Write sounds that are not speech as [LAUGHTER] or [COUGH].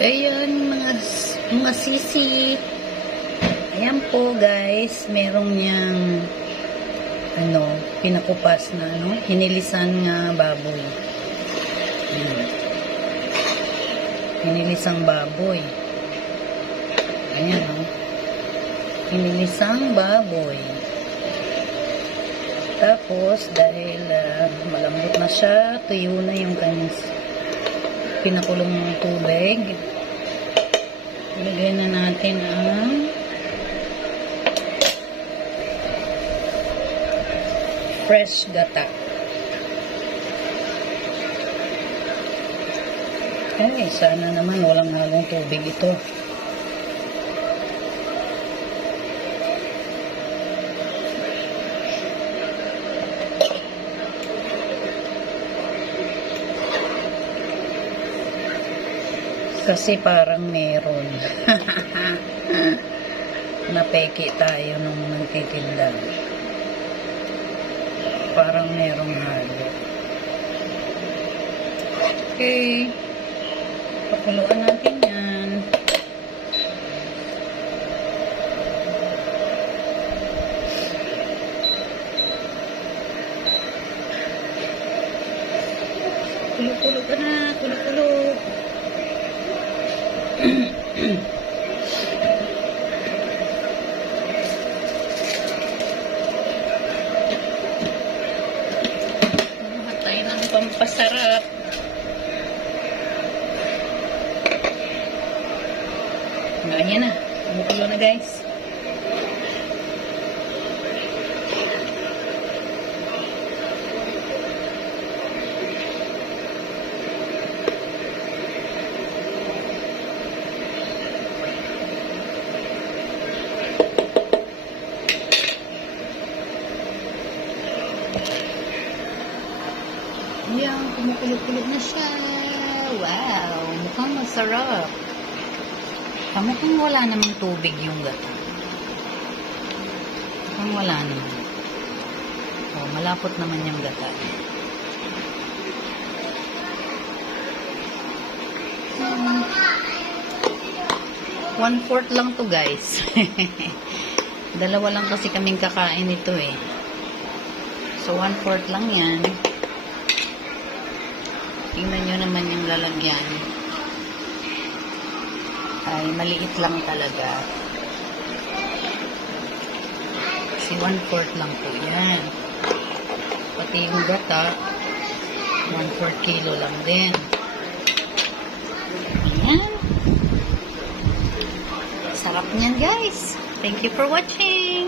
Ayan, mga, mga sisi. Ayan po, guys. Merong niyang ano, pinakupas na, ano, hinilisan nga baboy. Ayan. Hinilisang baboy. Ayan, oh. Hinilisang baboy. Tapos, dahil ah, malambot na siya, tuyo na yung kanyang pinakulong ng tubig. Ilagay na natin ang fresh gata. Ay, sana naman walang halong tubig ito. Kasi parang meron. [LAUGHS] Napeke tayo nung nagtitinda. Parang merong halo. Okay. Pakuluan natin yan. Kulo-kulo ka na. Kulo-kulo. Pampasarap. Ganyan na. Kumukulo na guys. Yan, kumukulo-kulo na siya. Wow, mukhang masarap. Mukhang wala namang tubig yung gata. Mukhang wala naman. Oh, malapot naman yung gata. Hmm. One fourth lang to guys. [LAUGHS] Dalawa lang kasi kaming kakain nito eh. So, one fourth lang yan. Tingnan nyo naman yung lalagyan. Ay, maliit lang talaga. Kasi one-fourth lang po yan. Pati yung gata, one-fourth kilo lang din. Ayan. Sarap niyan, guys. Thank you for watching.